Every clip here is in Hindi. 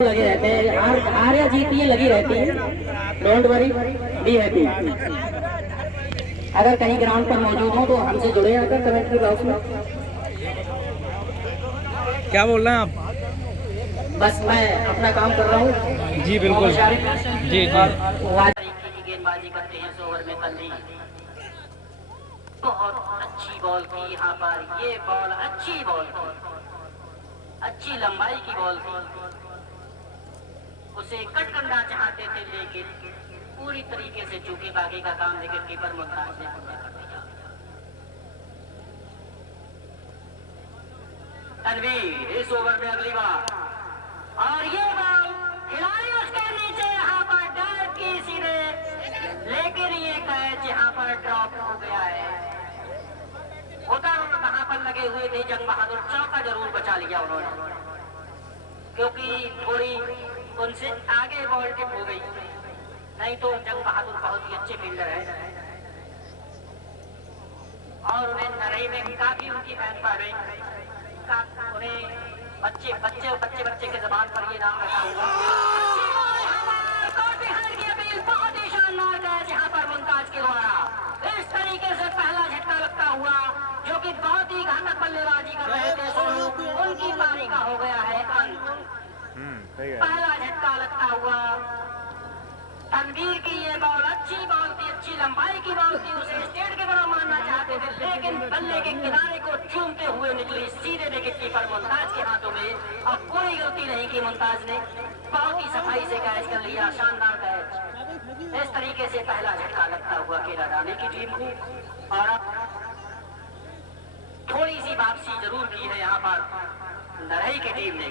लगे रहते हैं, हार या जीत ये लगी रहती है। Don't worry, be happy. अगर कहीं ग्राउंड पर मौजूद हो तो हमसे जुड़े आकर कमेंट्री बॉक्स में। क्या बोल रहे हैं आप? बस मैं अपना काम कर रहा हूँ जी बिल्कुल। जी जी। गेंदबाजी करते हैं इस ओवर में तंजीम। बहुत अच्छी बॉल की यहाँ पर, ये बॉल अच्छी बॉल थी, अच्छी लंबाई की बॉल थी। उसे कट करना चाहते थे लेकिन पूरी तरीके से चूके बाकी का काम विकेट कीपर मुमताज ने पूरा कर दिया। तनवीर इस ओवर में अगली बार, और ये बॉल खिलाड़ी उसके नीचे यहाँ पर डाइव की सीधे, लेकिन ये कैच यहाँ पर ड्रॉप हो गया है। उधर वहां पर लगे हुए थे जंग बहादुर, चौका जरूर बचा लिया उन्होंने, क्योंकि थोड़ी उनसे आगे बॉल टिप हो गई, नहीं तो जंग बहादुर बहुत ही अच्छे फील्डर है और उन्हें नरई में काफी उनकी फैन पा गई। उन्हें बच्चे बच्चे बच्चे बच्चे के जबान पर ये नाम रखा हुआ। बहुत ही शानदार कैच यहाँ पर मुमताज के द्वारा, इस तरीके से पहला झटका लगता हुआ, जो कि बहुत ही घातक बल्लेबाजी कर रहे थे सोनू, उनकी पारी का हो गया है अंत। पहला झटका लगता हुआ तनवीर की ये बॉल अच्छी बॉल थी, अच्छी लंबाई की बॉल थी, उसे स्टेट के बड़ा मानना चाहते थे, लेकिन बल्ले के किनारे को चूमते हुए निकली सीधे विकेट कीपर मुमताज के हाथों में। और कोई गलती नहीं की मुमताज ने, बहुत ही सफाई से कैच कर लिया, शानदार कैच। इस तरीके से पहला झटका लगता हुआ केला रानी की टीम को। और अब थोड़ी सी वापसी जरूर की है यहाँ पर नरई की टीम ने।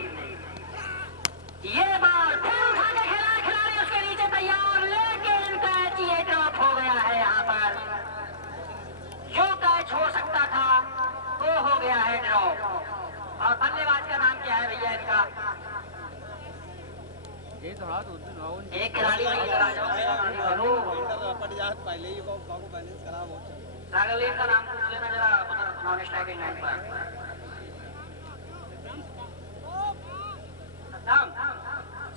ये बॉल फिर उठा के खेला, खिलाड़ी उसके नीचे तैयार, लेकिन कैच ये ड्रॉप हो गया है यहाँ पर। जो कैच हो सकता था वो हो गया है ड्रॉप। और बल्लेबाज का नाम क्या है भैया इनका? एक खिलाड़ी सागरलीन का नाम पूछ लेना जरा उधर नॉन स्ट्राइकिंग लाइन पर।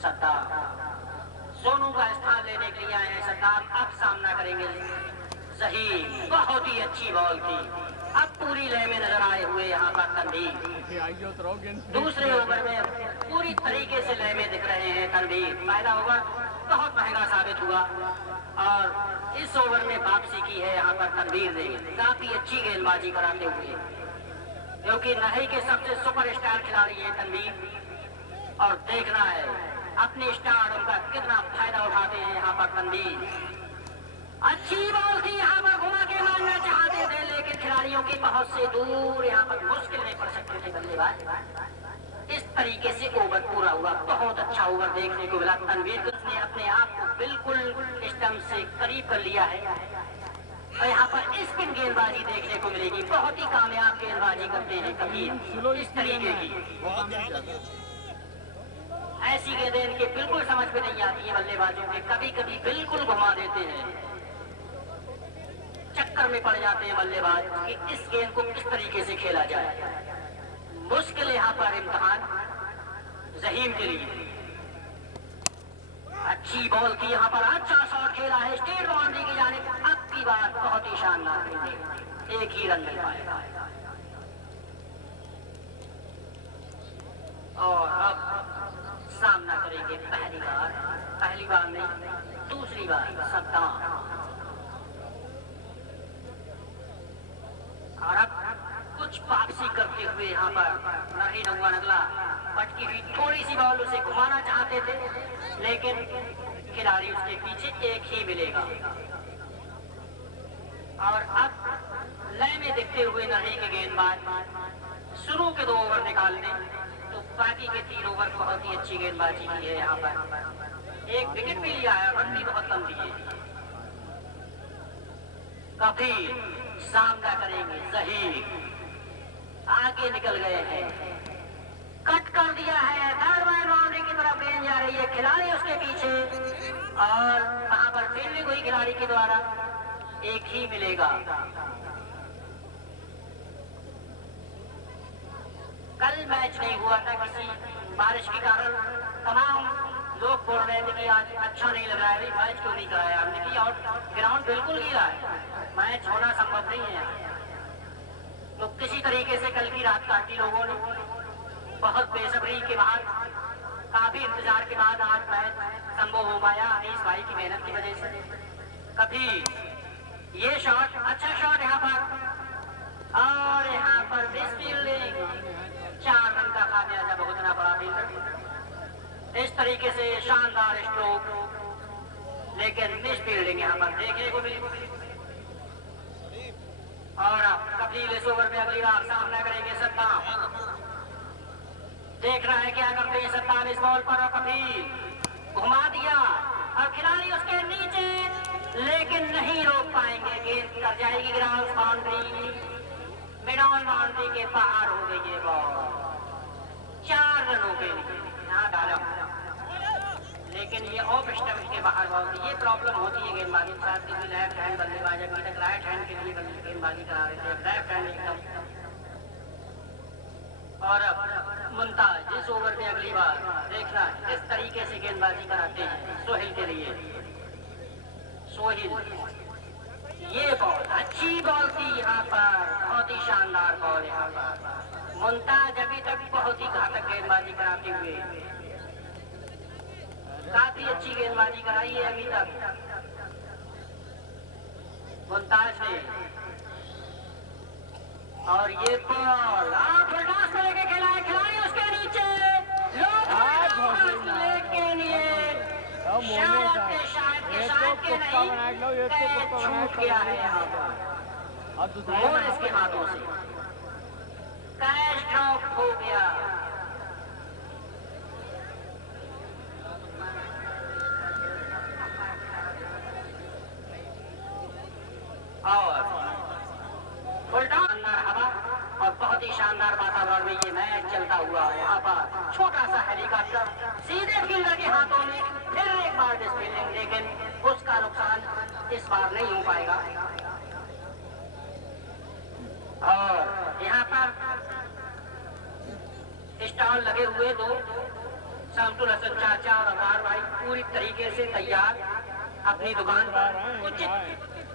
सद्दाम सोनू का स्थान लेने के लिए आए हैं। सद्दाम अब सामना करेंगे जहीर, बहुत ही अच्छी बॉल थी, अब पूरी लय में नजर आए हुए यहाँ पर तनवीर। दूसरे ओवर में पूरी तरीके से लय में दिख रहे हैं तनवीर। पहला ओवर बहुत महंगा साबित हुआ और इस ओवर में वापसी की है यहाँ पर तनवीर ने, काफी अच्छी गेंदबाजी कराते हुए, क्योंकि नहई के सबसे सुपरस्टार खिलाड़ी है तनवीर। और देखना है अपने स्टार का कितना फायदा उठाते हैं यहाँ पर तनवीर। अच्छी बॉल थी, यहाँ पर घुमा के मारना चाहते थे, लेकिन खिलाड़ियों की पहुंच से दूर यहाँ पर मुश्किल नहीं पड़ सकते थे बल्लेबाज। इस तरीके से ओवर पूरा हुआ, बहुत अच्छा ओवर देखने को मिला तनवीर को। उसने अपने आप को बिल्कुल स्टंप से करीब कर लिया है और यहाँ पर स्पिन गेंदबाजी देखने को मिलेगी। बहुत ही कामयाब गेंदबाजी करते हैं कबीर इस तरीके की। ऐसी गेंदें इनके बिल्कुल समझ में नहीं आती है बल्लेबाजों के, कभी कभी बिल्कुल घुमा देते हैं, चक्कर में पड़ जाते हैं बल्लेबाज कि इस गेंद को किस तरीके से खेला जाए। मुश्किल यहाँ पर इम्तिहान जहीम के लिए। अच्छी बॉल की यहाँ पर, अच्छा शॉट खेला है स्टेट बाउंड्री की जानिब। अब की बात बहुत ही शानदार खेली, एक ही रन मिल पाएगा। और अब सामना करेंगे पहली बार नहीं दूसरी बार सद्दाम। और अब कुछ वापसी करते हुए यहाँ पर नहीं नंगा नगला पटकी हुई थोड़ी सी बॉल, उसे घुमाना चाहते थे, लेकिन खिलाड़ी उसके पीछे एक ही मिलेगा। और अब लय में दिखते हुए नहीं के गेंदबाज शुरू के 2 ओवर निकालने, तो बाकी के 3 ओवर बहुत ही अच्छी गेंदबाजी की है यहाँ पर। एक विकेट भी लिया है, रन भी बहुत कम दिए। कबीर सामना करेंगे जहीर, आगे निकल गए हैं, कट कर दिया है, थर्ड मैन बाउंड्री की तरफ गेंद जा रही है, खिलाड़ी उसके पीछे और वहां पर फील्डिंग हुई खिलाड़ी के द्वारा, एक ही मिलेगा। कल मैच नहीं हुआ था किसी बारिश के कारण, तमाम लोग बोल रहे थे कि आज अच्छा नहीं लग रहा है, मैच क्यों नहीं कराया हमने कि, और ग्राउंड बिल्कुल गीला है, मैच होना संभव नहीं है। तो किसी तरीके से कल की रात काटी लोगों ने, बहुत बेसब्री के बाद, काफी इंतजार के बाद आज मैच संभव हो पाया अनीस भाई की मेहनत की वजह से। कभी ये शॉट, अच्छा शॉट यहाँ पर, और यहाँ पर मिस फील्डिंग, 4 रन का खामियाजा भुगतना पड़ा फील्डर। इस तरीके से शानदार स्ट्रोक, लेकिन मिस फील्डिंग यहाँ पर देखने को मिली। और अब कपिल इस ओवर में अगली बार सामना करेंगे सत्ताम। देख रहा है क्या करते हैं सत्ताम इस बॉल पर, और कपिल घुमा दिया और खिलाड़ी उसके नीचे, लेकिन नहीं रोक पाएंगे। गेंद कर जाएगी ground boundary, mid on boundary के बाहर हो गई है बॉल। 4 रनों के लिए यहाँ डाला, लेकिन ये ऑफ स्टंप के बाहर बॉल। ये प्रॉब्लम होती है गेंदबाजी के साथ, क्योंकि लेफ्ट हैंड बल्लेबाज अभी तक राइट हैंड के लिए गेंदबाजी करा रहे थे, लेफ्ट हैंड एकदम। और अब मुमताज जिस ओवर में अगली बार देखना किस तरीके से गेंदबाजी कराते हैं सोहेल के लिए। सोहेल, ये बॉल अच्छी बॉल थी यहाँ पर, बहुत ही शानदार बॉल यहाँ पर। मुमताज अभी तक बहुत ही घातक गेंदबाजी कराते हुए, काफी अच्छी गेंदबाजी कराई है अभी तक मुमताज ने। और ये बॉल फुलटॉस को लेके खेला है, खिलाड़ी उसके नीचे, लेकिन ये शायद के नहीं छूट गया है यहाँ पर। मोर इसके हाथों से कैच ड्रॉप हो गया। और फुलटॉस हवा और बहुत ही शानदार वातावरण में ये मैच चलता हुआ है। यहाँ पर छोटा सा हेलीकॉप्टर सीधे फील्डर के हाथों में, फिर एक बार डिस्फील्डिंग, लेकिन उसका नुकसान इस बार नहीं हो पाएगा। और यहाँ पर स्टॉल लगे हुए दो, शामसुल हसन चाचा और अमरार भाई पूरी तरीके से तैयार, अपनी दुकान पर उचित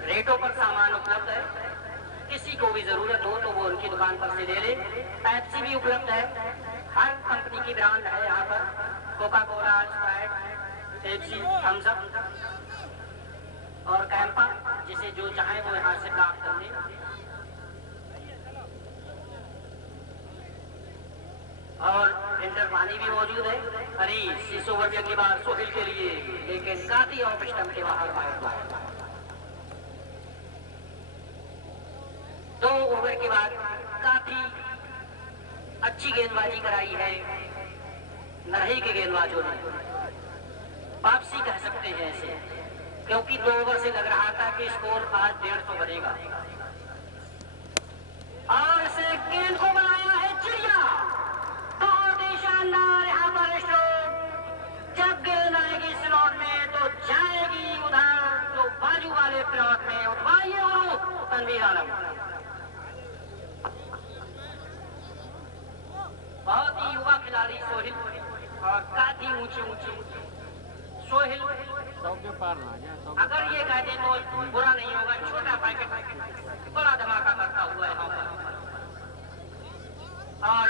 रेटों पर सामान उपलब्ध है। किसी को भी जरूरत हो तो वो उनकी दुकान पर से ले ले। पेप्सी भी उपलब्ध है, हर कंपनी की ब्रांड है यहाँ पर, Coca Cola, Sprite, Pepsi, Thums Up और कैंपा, जिसे जो चाहे वो यहाँ से प्राप्त कर ले। और फिल्टर पानी भी मौजूद है। हरीश इस ओवर में अगली बार सोहेल के लिए, लेकिन काफी ऑफ स्टंप के बाहर आया। 2 ओवर के बाद काफी अच्छी गेंदबाजी कराई है नरही के गेंदबाजों ने, वापसी कह सकते हैं इसे, क्योंकि 2 ओवर से लग रहा था कि स्कोर आज 150 बनेगा। और इसे गेंद को बनाया है चिड़िया, बहुत ही शानदार यहाँ पर स्ट्रोक। जब गेंद आएगी स्लॉट में तो जाएगी उधर जो बाजू वाले प्लॉट में। उठवाइए वो तनवीर आलम, बहुत ही युवा खिलाड़ी सोहेल, और काफी ऊंचे सोहेल। अगर ये कहते तो बुरा नहीं होगा, छोटा पैकेट बड़ा धमाका करता हुआ यहाँ पर। और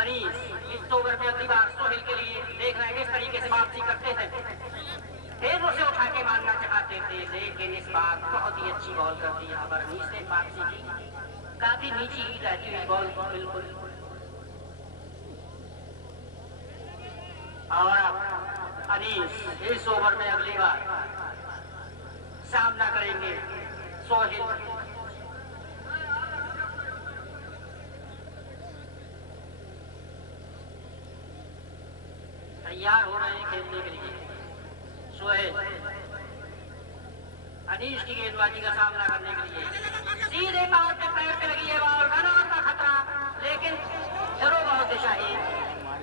अनीस इस ओवर में अगली बार सोहेल के लिए देख रहे हैं किस तरीके से वापसी करते हैं। फिर उसे उठा के मारना चाहते थे, लेकिन इस बार बहुत ही अच्छी बॉल कर दी यहाँ पर अनीस ने वापसी की। काफी नीची ही रहती हुई बॉल बिल्कुल। और अनीस इस ओवर में अगली बार सामना करेंगे सोहेल। तैयार हो रहे हैं खेलने के लिए सोहेल। अनीस की गेंदबाजी का सामना करने के लिए सीधे पार पे पैर पे लगी है बॉल, रन का खतरा, लेकिन जरूर बहुत दिशाहीन।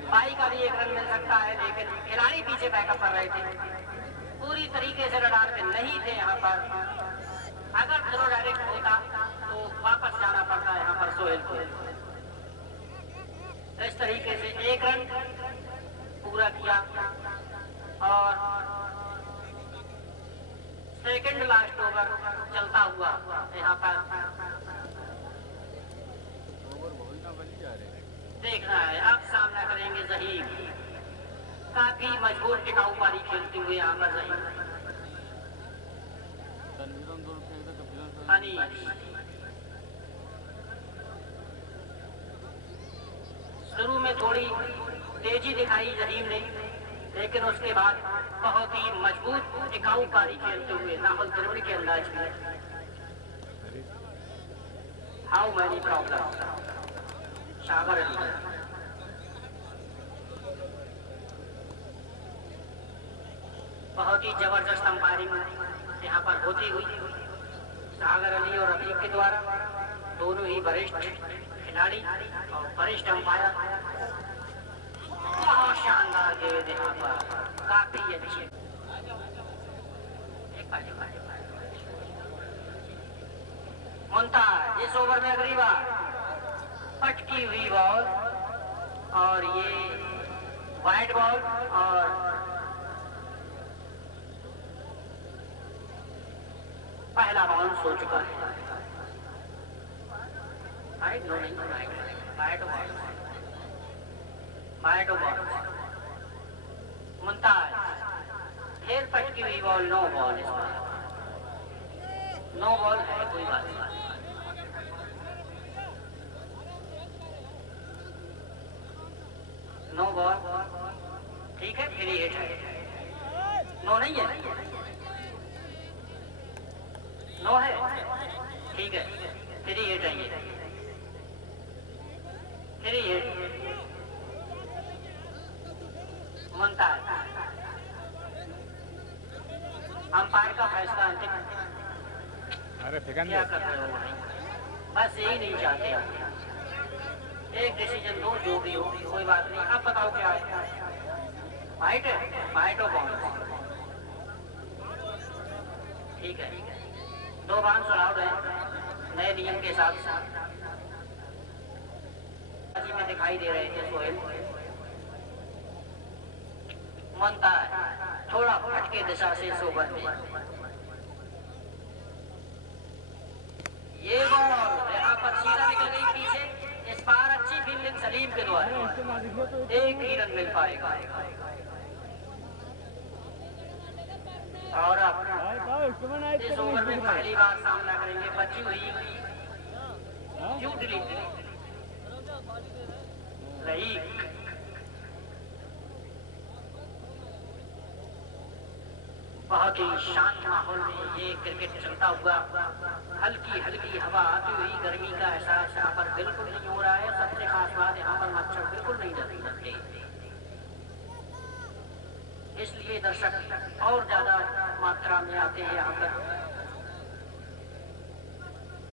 भाई का भी 1 रन मिल सकता है, लेकिन खिलाड़ी पीछे बैकअप कर रहे थे, पूरी तरीके से रडार पे नहीं थे यहाँ पर। अगर थ्रो डायरेक्ट होता तो वापस जाना पड़ता यहाँ पर सोहेल को। इस तरीके से 1 रन किया और सेकंड लास्ट ओवर चलता हुआ यहाँ पर देखना है। अब सामना करेंगे ज़हीर, काफी मजबूत टिकाऊ पारी खेलते हुए यहाँ पर ज़हीर। अनीस शुरू में थोड़ी तेजी दिखाई ज़हीर ने, लेकिन उसके बाद बहुत ही मजबूत टिकाऊ पारी खेलते हुए राहुल द्रविड़ के अंदाज में हाउ मैनी प्रॉब्लम सागर अली बहुत ही जबरदस्त अंपायरिंग यहाँ पर होती हुई सागर अली और रफीक के द्वारा, दोनों ही वरिष्ठ खिलाड़ी और वरिष्ठ अंपायर। बहुत शानदार गेंद यहाँ पर, काफी अच्छे। मुमताज इस ओवर में अगली बार पटकी हुई बॉल और ये वाइड बॉल और पहला बाउंस हो चुका है। मुमताज फिर पटकी हुई बॉल, नो बॉल, इस बार नो बॉल है, कोई बात नहीं। नो बॉल ठीक है, फिर हिट है। नो नहीं है, नो है, ठीक है, फिर हिट है, फिर हिट। मुमताज अंपायर का फैसला अंतिम। अरे क्या कर रहे हो भाई, बस यही नहीं चाहते आप। एक डिसीजन दो, जो भी हो कोई बात नहीं। अब बताओ क्या है, फाइट है, फाइट हो बॉल, ठीक है। दो बाउंस अलाउड है नए नियम के साथ में दिखाई दे रहे थे सोहेल। मुमताज थोड़ा फटके दिशा से इस ओवर में ये बॉल यहाँ पर सीधा निकल गई पीछे। इस बार अच्छी फील्डिंग सलीम के द्वारा, एक ही रन मिल पाएगा। और अब इस ओवर में पहली बार सामना करेंगे बची हुई यूटिली रही। बहुत ही शांत माहौल में ये क्रिकेट चलता हुआ, हल्की हल्की हवा आती हुई, गर्मी का एहसास यहाँ पर बिल्कुल नहीं हो रहा है। सबसे खास बात यहाँ पर मच्छर बिल्कुल नहीं लगते, इसलिए दर्शक और ज्यादा मात्रा में आते हैं यहाँ पर।